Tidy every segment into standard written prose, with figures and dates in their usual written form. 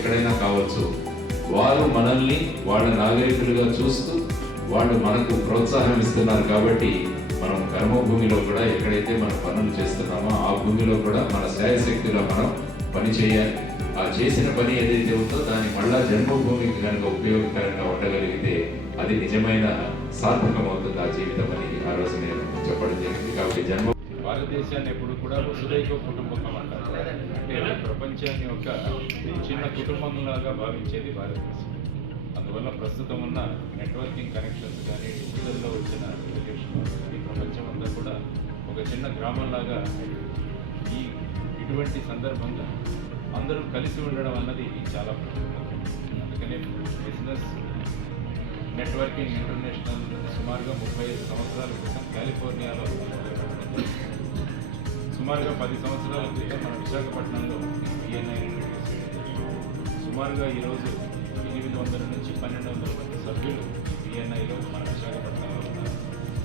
ఎక్కడైనా కావచ్చు, వారు మనల్ని వాళ్ళ నాగరికులుగా చూస్తూ వాళ్ళు మనకు ప్రోత్సాహం ఇస్తున్నారు. కాబట్టి మనం కర్మభూమిలో కూడా ఎక్కడైతే మనం పనులు చేస్తున్నామో ఆ భూమిలో కూడా మన శాయశక్తిలో మనం పని చేయాలి. ఆ చేసిన పని ఏదైతే ఉందో దాన్ని మళ్ళా జన్మభూమికి కనుక ఉపయోగకరంగా ఉండగలిగితే అది నిజమైన సార్థకం అవుతుంది ఆ జీవితం అని ఆ రోజు నేను చెప్పడం జరిగింది. కాబట్టి భారతదేశాన్ని ఎప్పుడు కూడా వసుదైక కుటుంబకం అంటారు. అంటే ప్రపంచాన్ని ఒక చిన్న కుటుంబంలాగా భావించేది భారతదేశం. అందువల్ల ప్రస్తుతం ఉన్న నెట్వర్కింగ్ కనెక్షన్స్ కానీ డిజిటల్లో వచ్చిన ఈ ప్రపంచం అంతా కూడా ఒక చిన్న గ్రామంలాగా ఇటువంటి సందర్భంగా అందరూ కలిసి ఉండడం అన్నది చాలా ముఖ్యం. అందుకనే బిజినెస్ నెట్వర్కింగ్ ఇంటర్నేషనల్ సుమారుగా 35 సంవత్సరాల క్రితం కాలిఫోర్నియాలో సుమారుగా 10 సంవత్సరాల క్రితం మన విశాఖపట్నంలో బిఎన్ఐ ఇంట్రడ్యూస్ చేయడం. సుమారుగా ఈరోజు 800 నుంచి 1200 మంది సభ్యులు బిఎన్ఐలో మన విశాఖపట్నంలో ఉన్నారు.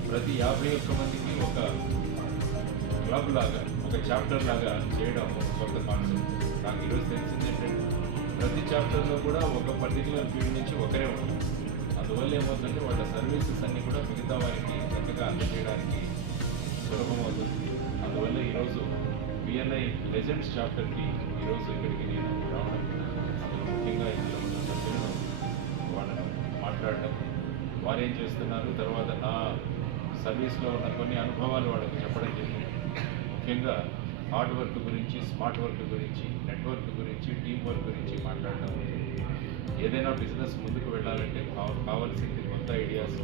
ప్రతి 51 మందికి ఒక క్లబ్ లాగా, ఒక చాప్టర్ లాగా చేయడం కొత్త కాన్సెప్ట్. నాకు ఈరోజు తెలిసింది ఏంటంటే ప్రతి చాప్టర్లో కూడా ఒక పర్టికులర్ ఫీల్డ్ నుంచి ఒకరే ఉంటారు. అందువల్ల ఏమవుతుందంటే వాళ్ళ సర్వీసెస్ అన్నీ కూడా మిగతా వారికి చక్కగా అందజేయడానికి సులభమవుతుంది. అందువల్ల ఈరోజు బిఎన్ఐ లెజెండ్స్ చాప్టర్కి ఈరోజు ఇక్కడికి నేను రావడం, అందులో ముఖ్యంగా ఇందులో ఉన్న సభ్యులను వాళ్ళను మాట్లాడడం, వారేం చేస్తున్నారు, తర్వాత నా సర్వీస్లో ఉన్న కొన్ని అనుభవాలు వాళ్ళకి చెప్పడం జరిగింది. ముఖ్యంగా హార్డ్ వర్క్ గురించి, స్మార్ట్ వర్క్ గురించి, నెట్వర్క్ గురించి, టీం వర్క్ గురించి మాట్లాడడం. ఏదైనా బిజినెస్ ముందుకు వెళ్ళాలంటే కావాల్సింది కొత్త ఐడియాస్,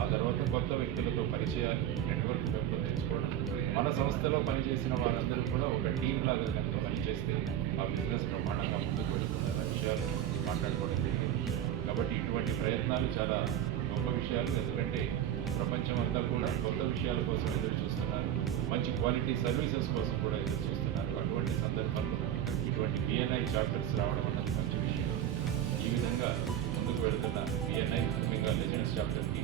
ఆ తర్వాత కొత్త వ్యక్తులతో పరిచయాలు, నెట్వర్క్ పెంపొందించుకోవడం. మన సంస్థలో పనిచేసిన వారందరూ కూడా ఒక టీం లాగా కనుక పనిచేస్తే ఆ బిజినెస్ ప్రమాణంగా ముందుకు వెళుతున్న విషయాలు మాట్లాడుకోవడం జరిగింది. కాబట్టి ఇటువంటి ప్రయత్నాలు చాలా గొప్ప విషయాలు. ఎందుకంటే ప్రపంచం అంతా కూడా కొత్త విషయాల కోసం ఎదురు చూస్తున్నారు, మంచి క్వాలిటీ సర్వీసెస్ కోసం కూడా ఎదురు చూస్తున్నారు. అటువంటి సందర్భంలో ఇటువంటి బిఎన్ఐ చాప్టర్స్ రావడం అన్నది మంచి విషయం. ఈ విధంగా ముందుకు వెళుతున్న బిఎన్ఐ ముఖ్యంగా లెజెండ్స్ చాప్టర్కి